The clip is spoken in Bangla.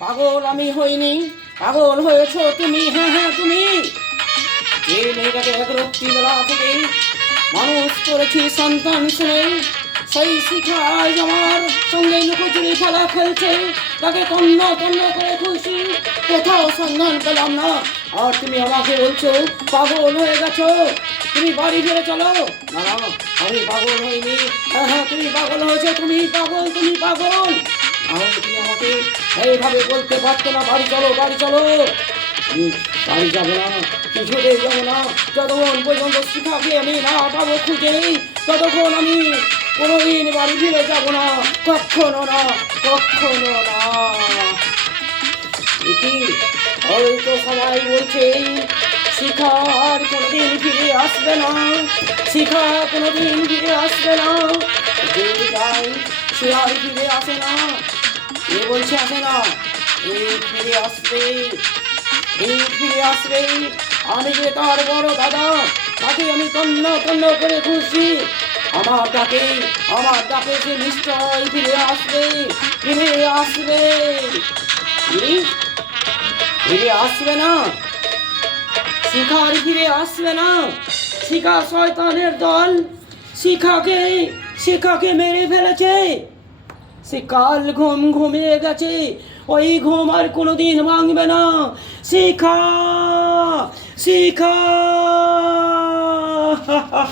পাগল আমি হইনি, পাগল হয়েছো তুমি। হ্যাঁ হ্যাঁ তুমি। যে মেয়েটাকে একরত্তি বেলা থেকে মানুষ করেছি সন্তান শুনে, সেই শিখা আজ আমার সঙ্গে লুকোচুরি খেলা খেলছে। তাকে তন্ন তন্ন করে খুশি, কোথাও সন্ধান পেলাম না। আর তুমি আমাকে বলছো পাগল হয়ে গেছো। তুমি বাড়ি ফিরে চলো। না না, আমি পাগল হইনি। হ্যাঁ হ্যাঁ তুমি পাগল হয়েছো, তুমি পাগল, তুমি পাগল। আর তুমি আমাকে এইভাবে বলতে পারতো না বাড়ি চলো, বাড়ি চলো। আমি বাড়ি যাবো না, কিছুতেই যাবো না। যতক্ষণ পর্যন্ত শিখাকে আমি না পাবো খুঁজে, ততক্ষণ আমি কোনোদিন বাড়ি ফিরে যাবো না, কখনো না, কখনো না। কি হয়তো সবাই বলছে শিখা আর কোনোদিন ফিরে আসবে না, শিখা কোনোদিন ফিরে আসবে না। যে যায় সে আর ফিরে আসে না। এ বলছে আসে না, এই ফিরে আসবে, এই ফিরে আসবে। আমি যে তার বড় দাদা, তাকে আমি তন্ন তন্ন করে খুঁজছি। আমার ডাকে সে নিশ্চয় ফিরে আসবে, ফিরে আসবে। কি? ফিরে আসবে না? শিখা আর ফিরে আসবে না? শিখা শয়তানের দল শিখাকে মেরে ফেলেছে। সে কাল ঘুম ঘুমিয়ে গেছে, ওই ঘুম আর কোনোদিন ভাঙবে না। শিখা, শিখা।